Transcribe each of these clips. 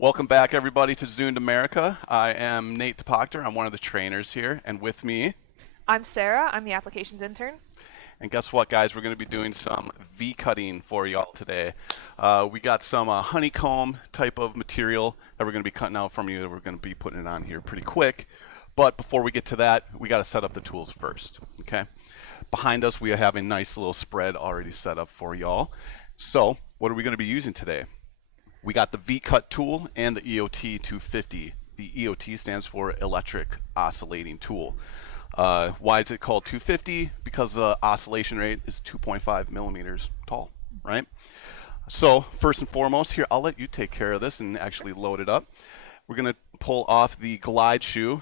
Welcome back, everybody, to Zund America. I am Nate DePoctor. I'm one of the trainers here, and with me. I'm Sarah. I'm the applications intern. And guess what, guys? We're going to be doing some V-cutting for y'all today. We got some honeycomb type of material that we're going to be cutting out from you. We're going to be putting it on here pretty quick. But before we get to that, we got to set up the tools first, okay? Behind us, we have a nice little spread already set up for y'all. So what are we going to be using today? We got the V-cut tool and the EOT 250. The EOT stands for electric oscillating tool. Why is it called 250? Because the oscillation rate is 2.5 millimeters tall, right? So first and foremost here, I'll let you take care of this and actually load it up. We're going to pull off the glide shoe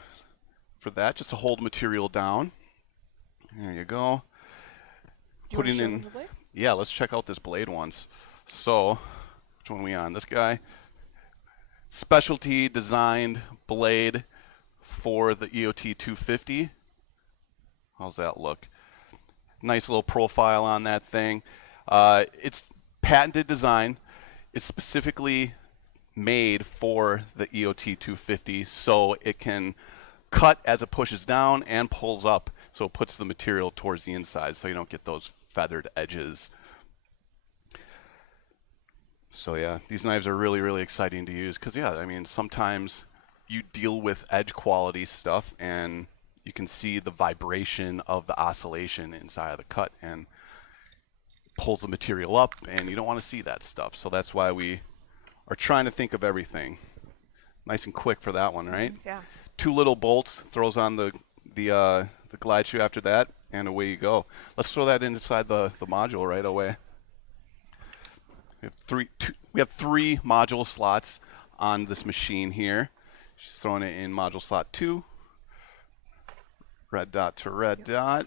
for that, just to hold material down. There you go. Putting in, yeah, let's check out this blade once. So which one are we on? This guy. Specialty designed blade for the EOT 250. How's that look? Nice little profile on that thing. It's patented design. It's specifically made for the EOT 250, so it can cut as it pushes down and pulls up, so it puts the material towards the inside so you don't get those feathered edges. So yeah, these knives are really, really exciting to use because, yeah, I mean, sometimes you deal with edge quality stuff and you can see the vibration of the oscillation inside of the cut and pulls the material up, and you don't want to see that stuff. So that's why we are trying to think of everything. Nice and quick for that one, right? Yeah. 2 little bolts, throws on the glide shoe after that, and away you go. Let's throw that inside the module right away. We have three module slots on this machine here. She's throwing it in module slot 2. Red dot to red dot.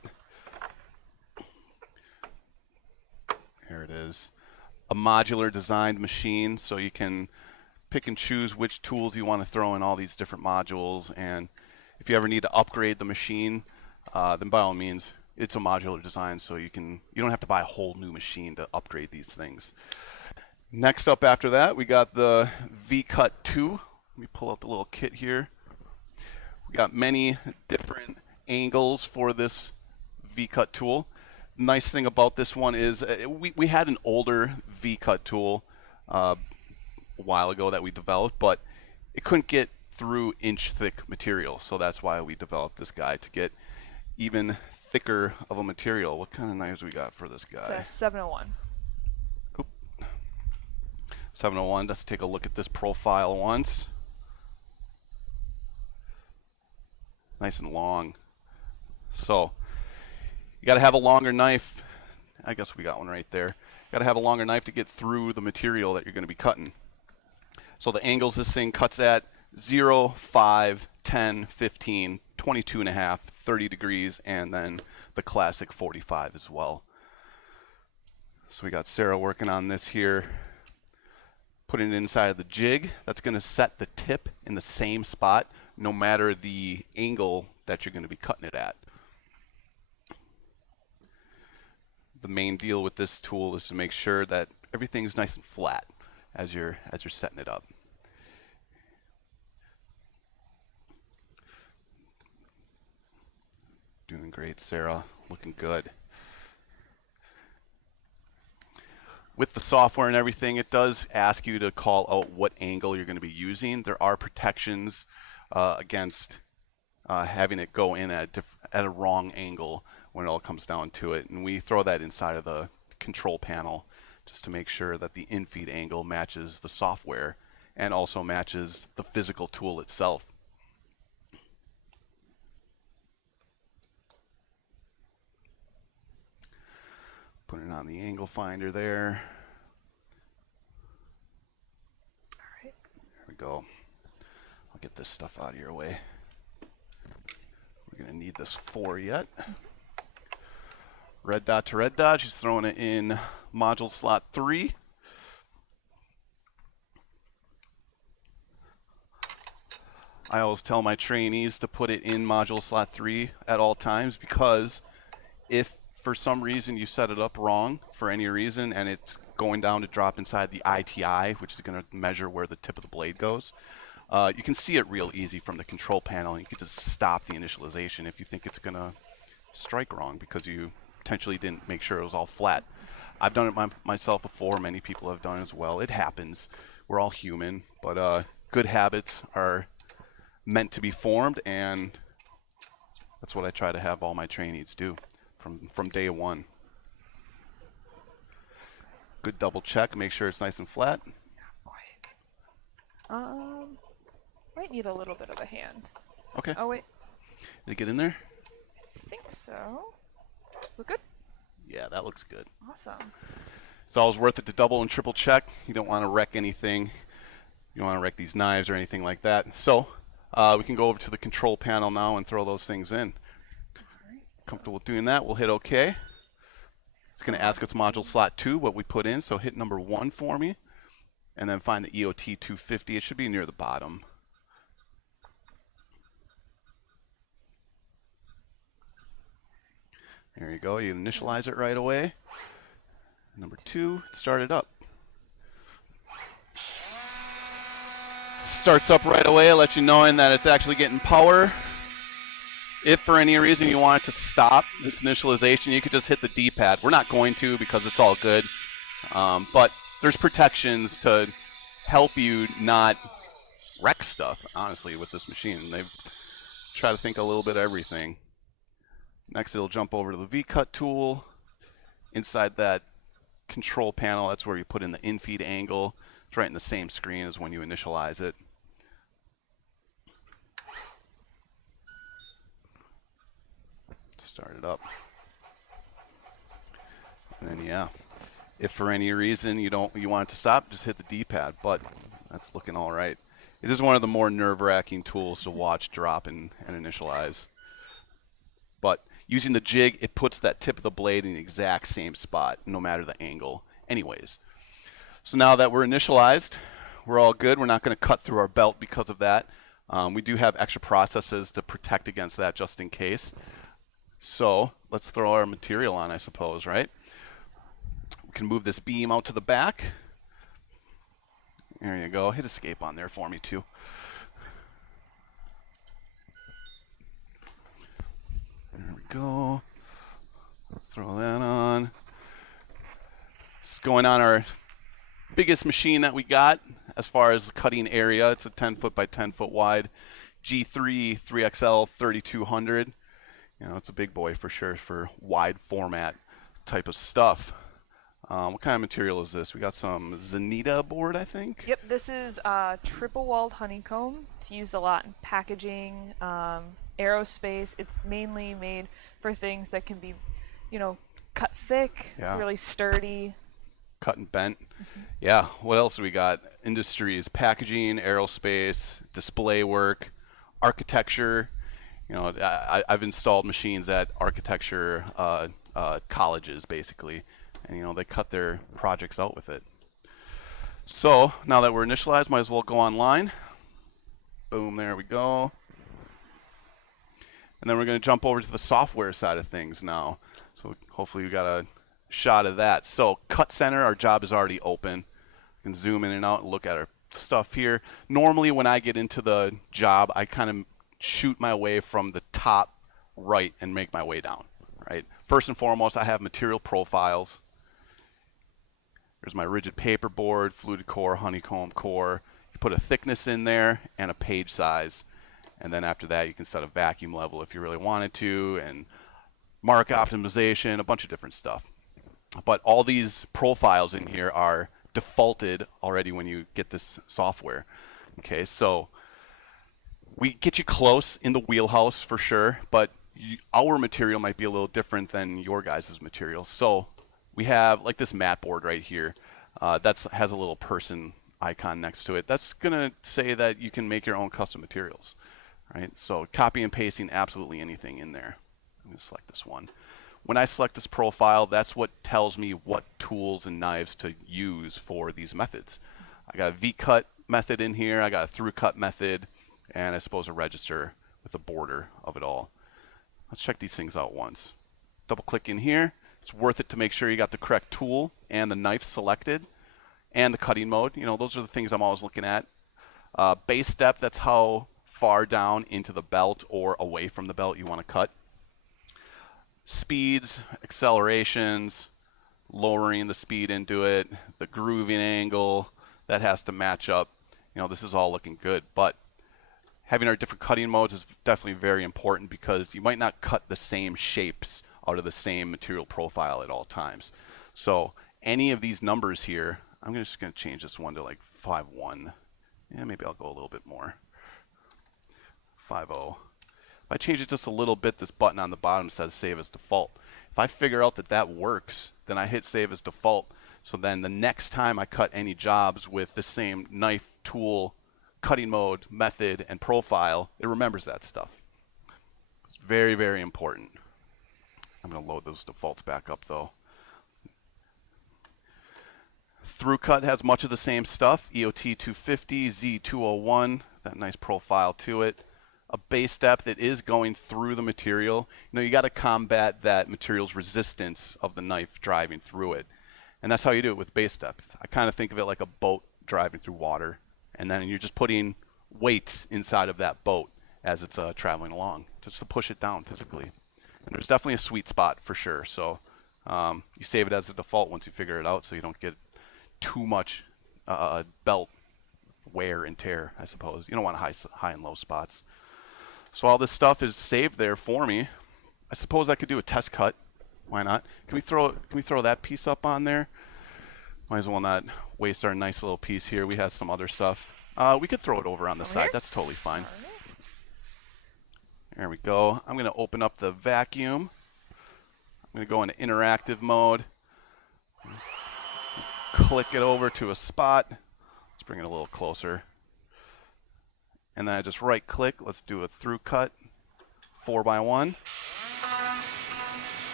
There it is. A modular designed machine, so you can pick and choose which tools you want to throw in all these different modules. And if you ever need to upgrade the machine, then by all means, it's a modular design, so you don't have to buy a whole new machine to upgrade these things. Next up after that, we got the V-Cut 2. Let me pull out the little kit here. We got many different angles for this V-Cut tool. Nice thing about this one is we had an older V-Cut tool a while ago that we developed, but it couldn't get through inch-thick material, so that's why we developed this guy, to get even thicker of a material. What kind of knives we got for this guy? It's a 701. 701. Let's take a look at this profile once. Nice and long. So you got to have a longer knife. I guess we got one right there. Got to have a longer knife to get through the material that you're going to be cutting. So the angles this thing cuts at: 0, 5, 10, 15, 22.5, 30 degrees, and then the classic 45 as well. So we got Sarah working on this here, putting it inside of the jig. That's going to set the tip in the same spot no matter the angle that you're going to be cutting it at. The main deal with this tool is to make sure that everything's nice and flat as you're setting it up. Doing great, Sarah. Looking good. With the software and everything, it does ask you to call out what angle you're going to be using. There are protections against having it go in at a wrong angle when it all comes down to it. And we throw that inside of the control panel just to make sure that the in-feed angle matches the software and also matches the physical tool itself. Putting it on the angle finder there. All right. There we go. I'll get this stuff out of your way. We're going to need this 4 yet. Red dot to red dot. She's throwing it in module slot 3. I always tell my trainees to put it in module slot 3 at all times, because if for some reason you set it up wrong for any reason and it's going down to drop inside the ITI, which is going to measure where the tip of the blade goes, you can see it real easy from the control panel. You can just stop the initialization if you think it's going to strike wrong because you potentially didn't make sure it was all flat. I've done it myself before. Many people have done it as well. It happens. We're all human, but good habits are meant to be formed, and that's what I try to have all my trainees do from day one. Good double check, make sure it's nice and flat. Might need a little bit of a hand. Okay. Oh wait, Did it get in there? I think so. We're good? Yeah, that looks good. Awesome. It's always worth it to double and triple check. You don't want to wreck anything. You don't want to wreck these knives or anything like that. So we can go over to the control panel now and throw those things in. Comfortable with doing that, we'll hit OK. It's going to ask us module slot 2, what we put in, so hit number 1 for me, and then find the EOT 250. It should be near the bottom. There you go, you initialize it right away. Number 2, start it up. Starts up right away, let you know that it's actually getting power. If for any reason you want it to stop this initialization, you could just hit the D-pad. We're not going to because it's all good, but there's protections to help you not wreck stuff, honestly, with this machine. They try to think a little bit of everything. Next, it'll jump over to the V-cut tool. Inside that control panel, that's where you put in the in-feed angle. It's right in the same screen as when you initialize it. Start it up. And then yeah, if for any reason you want it to stop, just hit the D-pad, but that's looking all right. It is one of the more nerve-wracking tools to watch drop and initialize. But using the jig, it puts that tip of the blade in the exact same spot, no matter the angle. Anyways, so now that we're initialized, we're all good. We're not going to cut through our belt because of that. We do have extra processes to protect against that just in case. So let's throw our material on, I suppose, right? We can move this beam out to the back. There you go. Hit escape on there for me, too. There we go. Throw that on. It's going on our biggest machine that we got as far as cutting area. It's a 10 foot by 10 foot wide G3 3XL 3200. You know, it's a big boy for sure for wide format type of stuff. What kind of material is this? We got some Zanita board, I think. Yep, this is triple walled honeycomb. It's used a lot in packaging, aerospace. It's mainly made for things that can be, you know, cut thick, really sturdy. Cut and bent. Yeah, what else do we got? Industries, packaging, aerospace, display work, architecture. You know, I've installed machines at architecture colleges, basically, and you know they cut their projects out with it. So now that we're initialized, might as well go online. Boom, there we go. And then we're going to jump over to the software side of things now. So hopefully you got a shot of that. So Cut Center, our job is already open. You can zoom in and out and look at our stuff here. Normally when I get into the job, I kind of shoot my way from the top right and make my way down, right? First and foremost, I have material profiles. There's my rigid paper board, fluted core, honeycomb core. You put a thickness in there and a page size. And then after that, you can set a vacuum level if you really wanted to, and mark optimization, a bunch of different stuff. But all these profiles in here are defaulted already when you get this software. Okay, so we get you close in the wheelhouse for sure, but our material might be a little different than your guys' material. So we have like this mat board right here that has a little person icon next to it. That's going to say that you can make your own custom materials, right? So copy and pasting absolutely anything in there. I'm going to select this one. When I select this profile, that's what tells me what tools and knives to use for these methods. I got a V-cut method in here, I got a through-cut method, and I suppose a register with a border of it all. Let's check these things out once. double click in here. It's worth it to make sure you got the correct tool and the knife selected and the cutting mode. You know, those are the things I'm always looking at. Base depth, that's how far down into the belt or away from the belt you want to cut. Speeds, accelerations, lowering the speed into it, the grooving angle, that has to match up. You know, this is all looking good, but having our different cutting modes is definitely very important because you might not cut the same shapes out of the same material profile at all times. So any of these numbers here, I'm just going to change this one to like 5.1. Yeah, maybe I'll go a little bit more. 5.0. If I change it just a little bit, this button on the bottom says save as default. If I figure out that that works, then I hit save as default. So then the next time I cut any jobs with the same knife, tool, cutting mode, method, and profile, it remembers that stuff. It's very, very important. I'm going to load those defaults back up though. Through cut has much of the same stuff. EOT 250, Z 201, that nice profile to it. A base depth that is going through the material. You know, you got to combat that material's resistance of the knife driving through it. And that's how you do it with base depth. I kind of think of it like a boat driving through water. And then you're just putting weights inside of that boat as it's traveling along, just to push it down physically. And there's definitely a sweet spot for sure. So you save it as a default once you figure it out so you don't get too much belt wear and tear, I suppose. You don't want high and low spots. So all this stuff is saved there for me. I suppose I could do a test cut. Why not? Can we throw that piece up on there? Might as well not waste our nice little piece here. We have some other stuff. We could throw it over on the side. That's totally fine. There we go. I'm going to open up the vacuum. I'm going to go into interactive mode. Click it over to a spot. Let's bring it a little closer. And then I just right click. Let's do a through cut 4x1.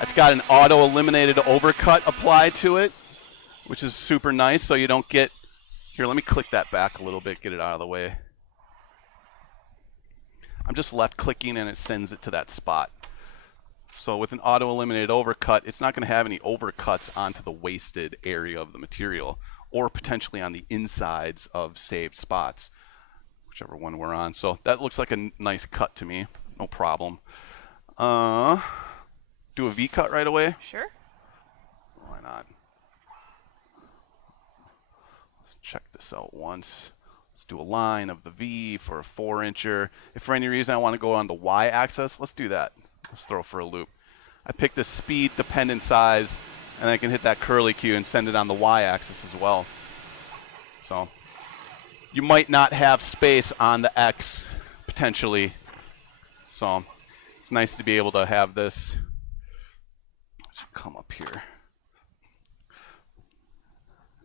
It's got an auto eliminated overcut applied to it, which is super nice so you don't get, here, let me click that back a little bit, get it out of the way. I'm just left clicking and it sends it to that spot. So with an auto eliminated overcut, it's not going to have any overcuts onto the wasted area of the material or potentially on the insides of saved spots, whichever one we're on. So that looks like a nice cut to me, no problem. Do a V cut right away? Sure. Why not? Let's check this out once. Let's do a line of the V for a 4-incher. If for any reason I want to go on the Y axis, let's do that. Let's throw for a loop. I pick the speed dependent size, and I can hit that curly Q and send it on the Y axis as well. So you might not have space on the X potentially. So it's nice to be able to have this. Come up here.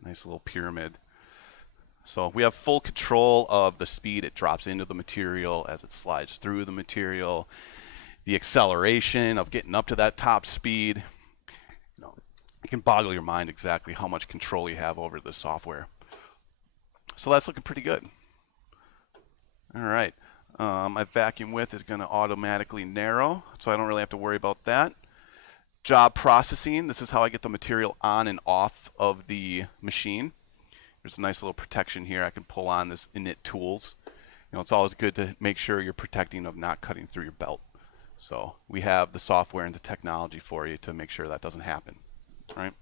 Nice little pyramid. So we have full control of the speed it drops into the material as it slides through the material. The acceleration of getting up to that top speed. You know, it can boggle your mind exactly how much control you have over the software. So that's looking pretty good. All right. My vacuum width is going to automatically narrow, so I don't really have to worry about that. Job processing, this is how I get the material on and off of the machine. There's a nice little protection here. I can pull on this init tools. You know, it's always good to make sure you're protecting of not cutting through your belt. So we have the software and the technology for you to make sure that doesn't happen, right?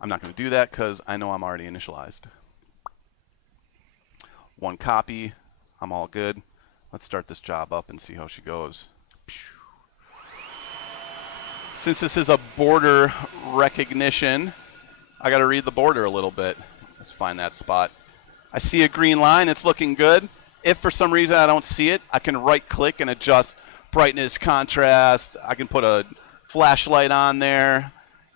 I'm not going to do that because I know I'm already initialized. One copy, I'm all good. Let's start this job up and see how she goes. Since this is a border recognition, I got to read the border a little bit. Let's find that spot. I see a green line. It's looking good. If for some reason I don't see it, I can right-click and adjust brightness, contrast. I can put a flashlight on there.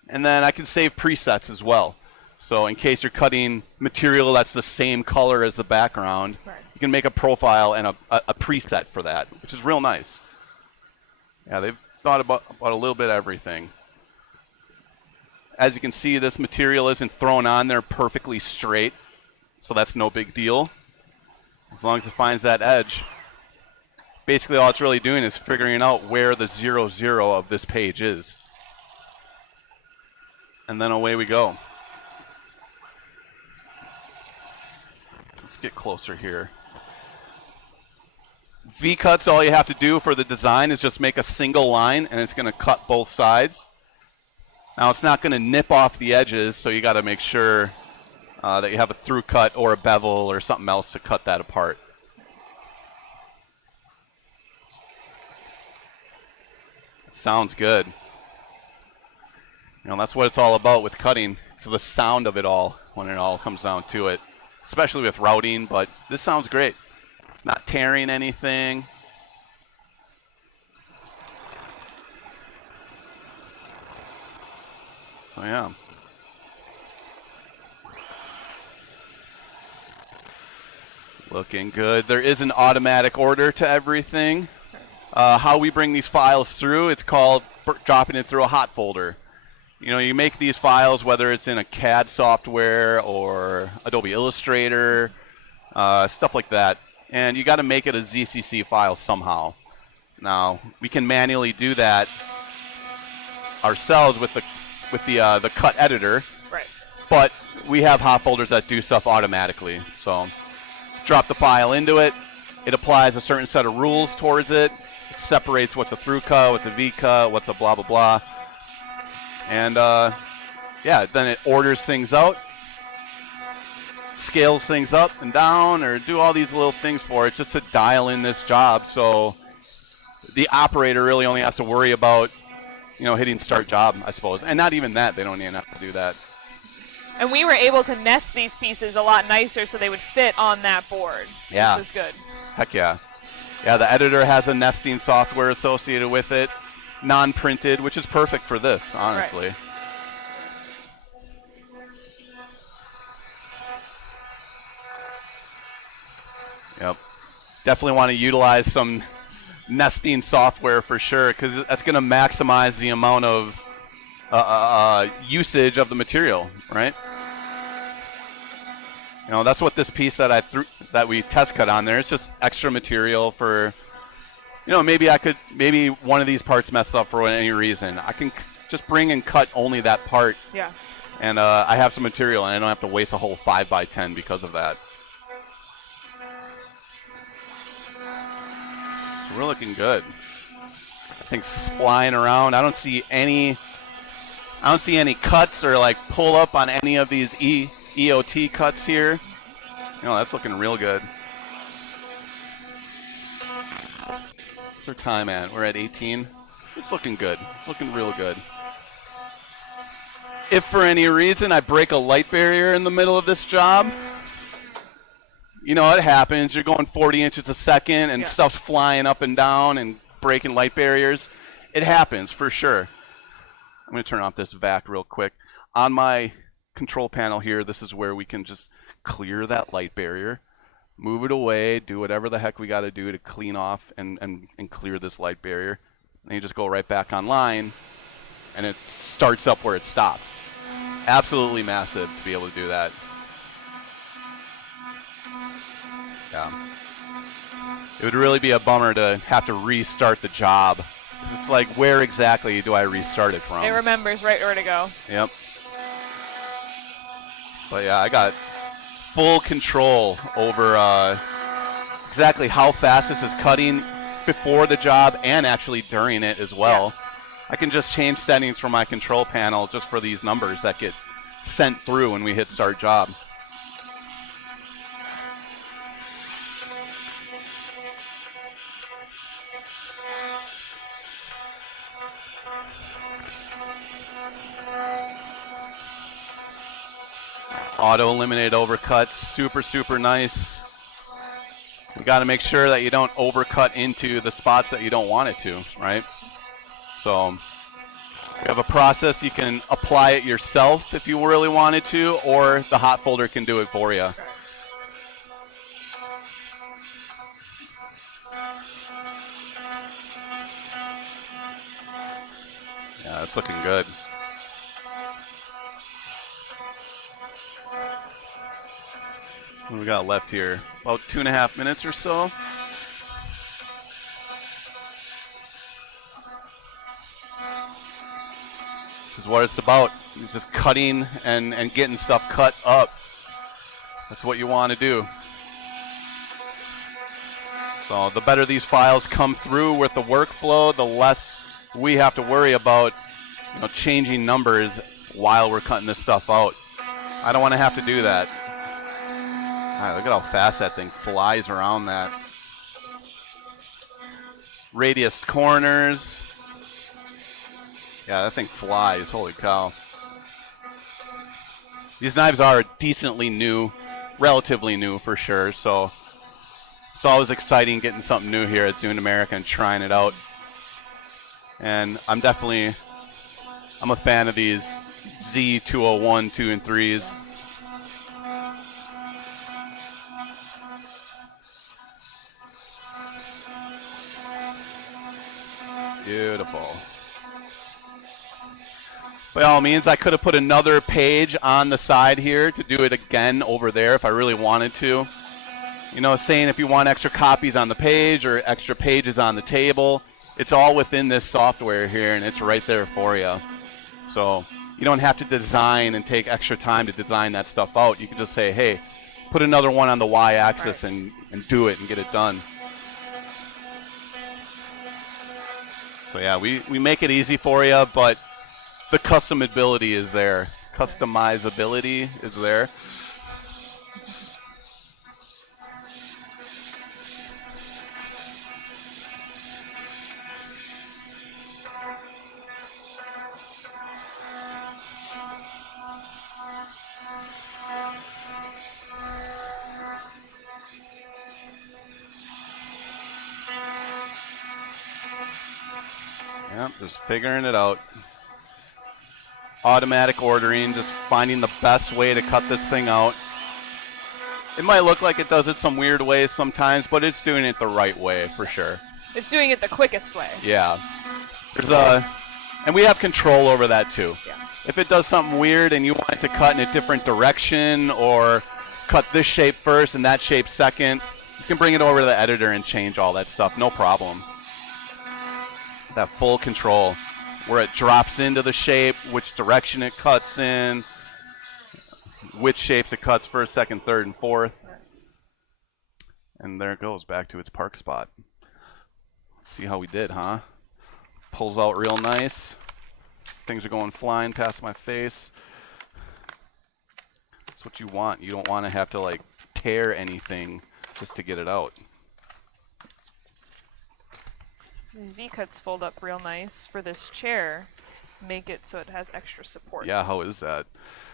And then I can save presets as well. So in case you're cutting material that's the same color as the background, you can make a profile and a preset for that, which is real nice. Yeah, they've thought about a little bit of everything. As you can see, this material isn't thrown on there perfectly straight, so that's no big deal. As long as it finds that edge. basically all it's really doing is figuring out where the 0, 0 of this page is. And then away we go. Let's get closer here. V-cuts, all you have to do for the design is just make a single line, and it's going to cut both sides. Now, it's not going to nip off the edges, so you got to make sure that you have a through cut or a bevel or something else to cut that apart. Sounds good. You know, that's what it's all about with cutting. It's the sound of it all when it all comes down to it, especially with routing, but this sounds great. It's not tearing anything. So, yeah. Looking good. There is an automatic order to everything. How we bring these files through, it's called dropping it through a hot folder. You know, you make these files, whether it's in a CAD software or Adobe Illustrator, stuff like that. And you got to make it a ZCC file somehow. Now, we can manually do that ourselves with the cut editor. Right. But we have hot folders that do stuff automatically. So drop the file into it. It applies a certain set of rules towards it. It separates what's a through cut, what's a V cut, what's a blah, blah, blah. And, yeah, then it orders things out, scales things up and down, or do all these little things for it just to dial in this job. So the operator really only has to worry about, you know, hitting start job, I suppose. And not even that. They don't even have to do that. And we were able to nest these pieces a lot nicer so they would fit on that board. Yeah. Which is good. Heck yeah. Yeah, the editor has a nesting software associated with it, non-printed, which is perfect for this, honestly. Right. Yep. Definitely want to utilize some nesting software for sure, because that's going to maximize the amount of usage of the material, right? You know, that's what this piece that we test cut on there. It's just extra material for, you know, maybe one of these parts messed up for any reason. I can just bring and cut only that part. Yeah. And I have some material, and I don't have to waste a whole 5x10 because of that. So we're looking good. Things flying around. I don't see any cuts or like pull up on any of these EOT cuts here. You know, that's looking real good. What's our time at? We're at 18. It's looking good. It's looking real good. If for any reason I break a light barrier in the middle of this job, you know, it happens. You're going 40 inches a second and stuff's flying up and down and breaking light barriers. It happens for sure. I'm going to turn off this vac real quick. On my control panel here, this is where we can just clear that light barrier, move it away, do whatever the heck we got to do to clean off and clear this light barrier. And you just go right back online, and it starts up where it stopped. Absolutely massive to be able to do that. Yeah. It would really be a bummer to have to restart the job. It's like, where exactly do I restart it from? It remembers right where to go. Yep. But yeah, I got full control over exactly how fast this is cutting before the job and actually during it as well. Yeah. I can just change settings from my control panel just for these numbers that get sent through when we hit start job. Auto eliminate overcuts, super, super nice. You got to make sure that you don't overcut into the spots that you don't want it to, right? So you have a process. You can apply it yourself if you really wanted to, or the hot folder can do it for you. Yeah, it's looking good. What do we got left here? About 2.5 minutes or so. is what it's about. Just cutting and getting stuff cut up. That's what you want to do. So the better these files come through with the workflow, the less we have to worry about changing numbers while we're cutting this stuff out. I don't want to have to do that. All right, look at how fast that thing flies around that. Radius corners. Yeah, that thing flies. Holy cow. These knives are decently new, relatively new for sure, so it's always exciting getting something new here at Zund America and trying it out. And I'm a fan of these Z201 2 and 3s. Beautiful. By all means, I could have put another page on the side here to do it again over there if I really wanted to. Saying if you want extra copies on the page or extra pages on the table, it's all within this software here, and it's right there for you. So you don't have to design and take extra time to design that stuff out. You can just say, hey, put another one on the y-axis and do it and get it done. So yeah, we make it easy for you, but the customability is there. Customizability is there. Yep, just figuring it out. Automatic ordering, just finding the best way to cut this thing out. It might look like it does it some weird ways sometimes, but it's doing it the right way for sure. It's doing it the quickest way. Yeah. And we have control over that too. Yeah. If it does something weird and you want it to cut in a different direction or cut this shape first and that shape second, you can bring it over to the editor and change all that stuff, no problem. That full control, where it drops into the shape, which direction it cuts in, which shapes it cuts first, second, third, and fourth. And there it goes, back to its park spot. Let's see how we did, huh? Pulls out real nice. Things are going flying past my face. That's what you want. You don't want to have to tear anything just to get it out. These V-cuts fold up real nice for this chair. Make it so it has extra support. Yeah, how is that?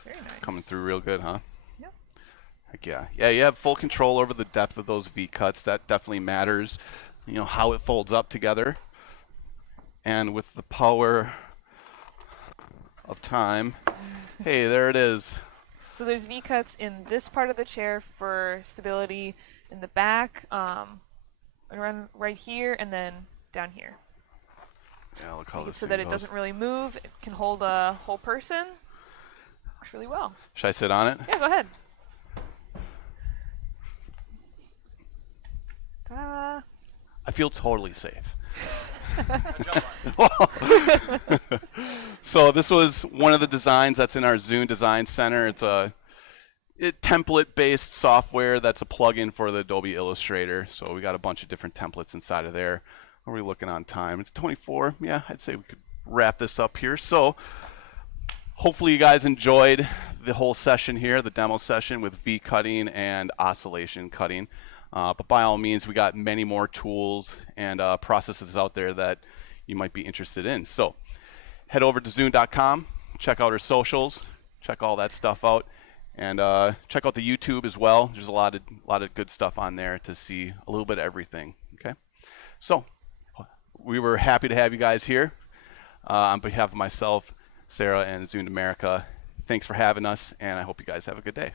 Very nice. Coming through real good, huh? Yeah. Heck yeah. Yeah, you have full control over the depth of those V-cuts. That definitely matters. How it folds up together. And with the power of time, hey, there it is. So there's V-cuts in this part of the chair for stability in the back, around right here, and then down here. Yeah, look how this so thing that it goes. doesn't really move. It can hold a whole person. Works really well. Should I sit on it? Yeah, go ahead. Ta-da. I feel totally safe. So this was one of the designs that's in our Zund Design Center. It's a template-based software that's a plugin for the Adobe Illustrator. So we got a bunch of different templates inside of there. What are we looking on time? It's 24. Yeah, I'd say we could wrap this up here. So hopefully you guys enjoyed the whole session here, the demo session with V cutting and oscillation cutting. But by all means, we got many more tools and processes out there that you might be interested in. So head over to Zund.com, check out our socials, check all that stuff out, and check out the YouTube as well. There's a lot of good stuff on there to see a little bit of everything. Okay, so we were happy to have you guys here. On behalf of myself, Sara, and Zund America, thanks for having us, and I hope you guys have a good day.